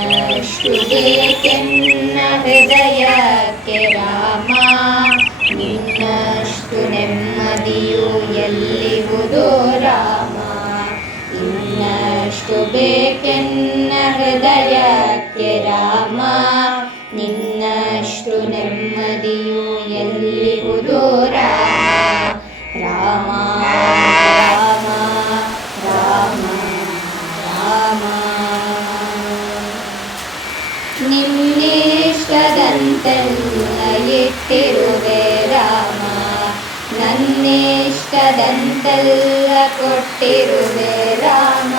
ನಿನ್ನಷ್ಟು ಬೇಕೆನ್ನ ಹೃದಯಕ್ಕೆ ರಾಮ, ನಿನ್ನಷ್ಟು ನೆಮ್ಮದಿಯು ಎಲ್ಲಿಹುದೋ ರಾಮ. ಇನ್ನಷ್ಟು ಬೇಕೆನ್ನ ಹೃದಯಕ್ಕೆ ರಾಮ, ನಿನ್ನಷ್ಟು ನೆಮ್ಮದಿಯು ಎಲ್ಲಿಹುದೋ ರಾಮ. ರಾಮ ರಾಮ ರಾಮ ರಾಮ. ನಿನ್ನಿಷ್ಟದಂತೆಲ್ಲ ಇಟ್ಟಿರುವೆ ರಾಮ, ನನ್ನಿಷ್ಟದಂತೆಲ್ಲ ಕೊಟ್ಟಿರುವೆ ರಾಮ.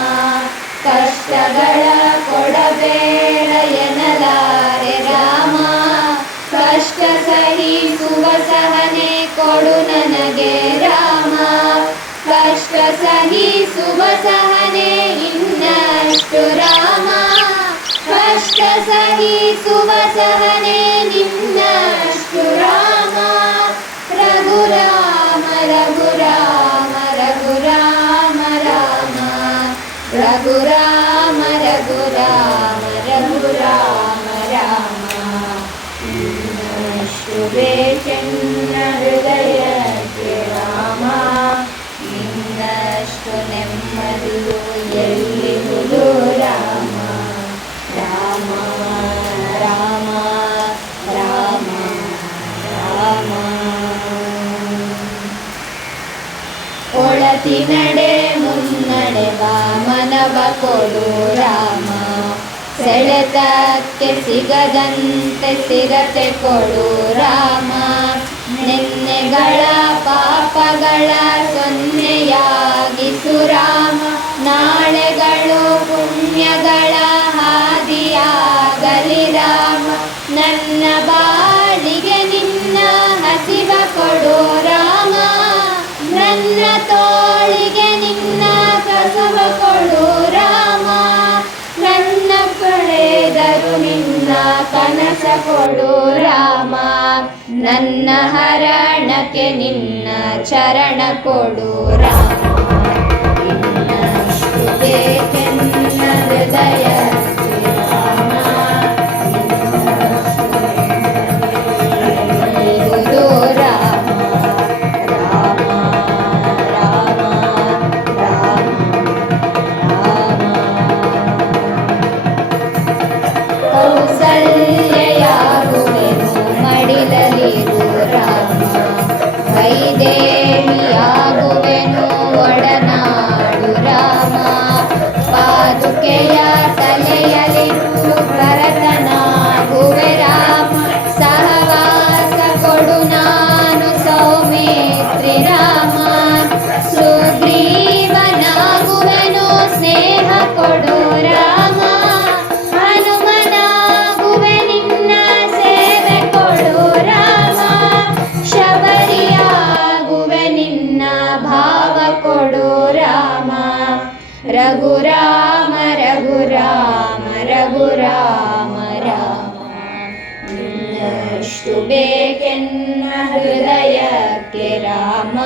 ಕಷ್ಟಗಳ ಕೊಡಬೇಡ ಎನ್ನಲಾರೆ ರಾಮ, ಕಷ್ಟ ಸಹಿಸುವ ಸಹನೆ ಕೊಡು ನನಗೆ ರಾಮ. ಕಷ್ಟ ಸಹಿಸುವ ಸಹನೆ ಇನ್ನಷ್ಟು ರಾಮ, ಕಷ್ಟ ಸಹಿಸುವ ಸಹನೆ ನಿನ್ನಷ್ಟು ರಾಮ. ರಘುರಾಮ ರಘುರಾಮ ರಘುರಾಮ ರಾಮ, ರಘುರಾಮ ರಘುರಾಮ ರಘುರಾಮ ರಾಮ. ಇನ್ನಷ್ಟು ಬೇಕೆನ್ನ ಹೃದಯಕ್ಕೆ ರಾಮ, ನಿನ್ನಷ್ಟು ನೆಮ್ಮದಿಯು ಎಲ್ಲಿಹುದೋ ರಾಮ. ರಾಮ ರಾಮ ರಾಮ ರಾಮ. ಒಳತಿನಡೆ ಮುನ್ನಡೆ ವಾಮನವ ಕೊಡು ರಾಮ, ಸೆಳೆತಕ್ಕೆ ಸಿಗದಂತೆ ಸ್ಥಿರತೆ ಕೊಡು ರಾಮ. ನಿನ್ನೆಗಳ ಪಾಪಗಳ ಸೊನ್ನೆಯಾಗಿಸು ರಾಮ, ನಾಳೆಗಳು ಪುಣ್ಯಗಳ ಹಾದಿಯಾಗಲಿ ರಾಮ. ನನ್ನ ಬಾಳಿಗೆ ನಿನ್ನ ಹಸಿವ ಕೊಡು ರಾಮ, ನನ್ನ ತೋಳಿಗೆ ನಿನ್ನ ಕಸವ ಕೊಡು ರಾಮ. ನನ್ನ ಕಳೆದರು ನಿನ್ನ ಕನಸ ಕೊಡು ರಾಮ, ನನ್ನ ಹರಣಕ್ಕೆ ನಿನ್ನ ಚರಣ ಕೊಡು ರಾಮ. ಇನ್ನಷ್ಟು ಬೇಕೆನ್ನ ಹೃದಯಕ್ಕೆ ರಾಮ, ಎಲ್ಲಿಹುದೋ ರಾಮ. ರಾಮ ರಾಮ ರಾಮ ರಾಮ. ಕೌಸಲ್ಯೆಯಾಗುವೆನು ಮಡಿಲಲಿರು ರಾಮ, ವೈದೇಹಿಯಾಗುವೆನು ಒಡನಾಡು ರಾಮ. ಪಾದುಕೆಯ ತಲೆಯಲಿಟ್ಟು ಭರತನಾಗುವೆ ರಾಮ, ಸಹವಾಸ ಕೊಡು ನಾನು ಸೌಮಿತ್ರಿ ರಾಮ. ಸುಗ್ರೀವನಾಗುವೆನು ಸ್ನೇಹ ಕೊಡು ರಾಮ, ಹನುಮನಾಗುವೆ ನಿನ್ನ ಸೇವೆ ಕೊಡು ರಾಮ. ಶಬರಿಯಾಗುವೆ ನಿನ್ನ ಭಾವ ಕೊಡು ರಾಮ. ರಘುರಾಮ ರಘುರಾಮ ರಘುರಾಮ ರಾಮ. ನಿನ್ನಷ್ಟು ಬೇಕೆನ್ನ ಹೃದಯಕ್ಕೆ ರಾಮ,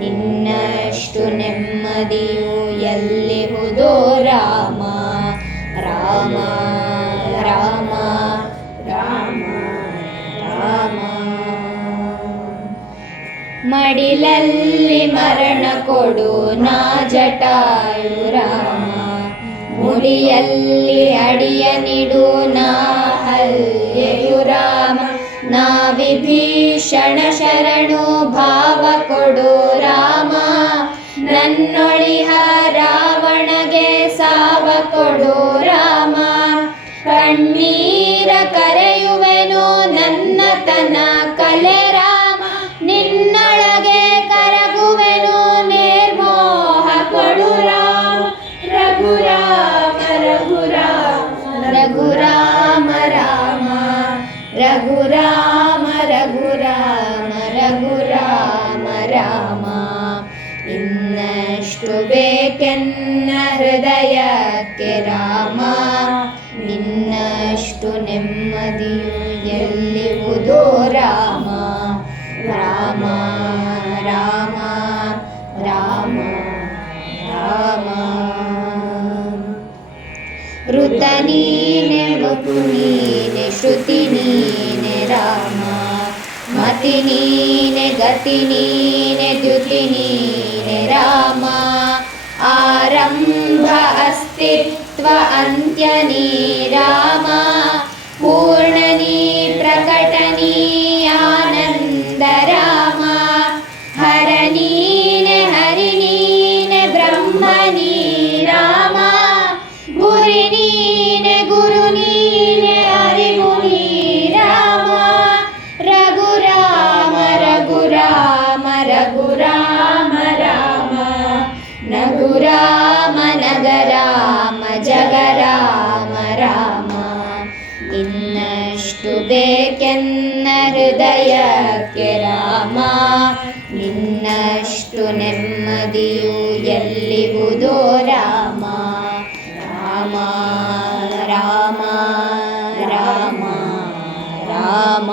ನಿನ್ನಷ್ಟು ನೆಮ್ಮದಿಯು ಎಲ್ಲಿಹುದೋ ರಾಮ. ರಾಮ ರಾಮ ರಾಮ ರಾಮ. ಮಡಿಲಲ್ಲಿ ಮರಣ ಕೊಡು ನಾ ಜಟಾಯು ರಾಮ, ಮುಡಿಯಲ್ಲಿ ಅಡಿಯ ನಿಡು ನಾ ಹಲ್ಯೆಯು ರಾಮ. ನಾ ವಿಭೀಷಣ ಶರಣು ಭಾವ ಕೊಡು ರಾಮ, ನನ್ನೊಳಿಹ ರಾವಣಗೆ ಸಾವ ಕೊಡು ರಾಮ. ಕಣ್ಣೀರ ಕರೆಯುವೆನು ನನ್ನ ತನ ಕಲೆ ರಾಮ, ನಿನ್ನೊಳಗೆ ಕರಗುವೆನು ನಿರ್ಮೋಹ ಕೊಡು ರಾಮ. ರಘುರಾಮ ರಘುರಾಮ ರಘುರಾಮ ರಾಮ, ರಘುರಾಮ ರಘುರಾಮ ರಘುರಾಮ ರಾಮ. ಇನ್ನಷ್ಟು ಬೇಕೆನ್ನ ಹೃದಯಕ್ಕೆ ರಾಮ, ನಿನ್ನಷ್ಟು ನೆಮ್ಮದಿಯು ಎಲ್ಲಿಹುದೋ ರಾಮ. ರಾಮ ರಾಮ ರಾಮ ರಾಮ. ಋತ ನೀನೆ ಮುತ್ತು ನೀನೆ ಶ್ರುತಿ ನೀನೆ ರಾಮ ಮತಿ ನೀನೆ ಗತಿ ನೀನೆ ದ್ಯುತಿ ನೀನೆ ರಾಮ ಆರಂಭ ಅಸ್ತಿತ್ವ ಅಂತ್ಯ ನೀ ರಾಮ ಪೂರ್ಣ ನೀ ಪ್ರಕಟ ನೀ ಆನಂದ ರಾಮ ಹರ ನೀನೆ ಹರಿ ನೀನೆ ಬ್ರಹ್ಮ ನೀ ರಾಮ ಗುರಿ ನೀನೆ ಗುರು ನೀನೆ ಅರಿವು ನೀ ರಾಮ ರಘುರಾಮ ರಘುರಾಮ ರಘುರಾಮ ರಾಮ ನಗುರಾಮ ನಗರಾಮ ಜಗರಾಮ ರಾಮ ಇನ್ನಷ್ಟು ಬೇಕೆನ್ನ ಹೃದಯಕ್ಕೆ ರಾಮ ನಿನ್ನಷ್ಟು ನೆಮ್ಮದಿಯು ಎಲ್ಲಿವುದೋ ರಾಮ ರಾಮ ರಾಮ ರಾಮ ರಾಮ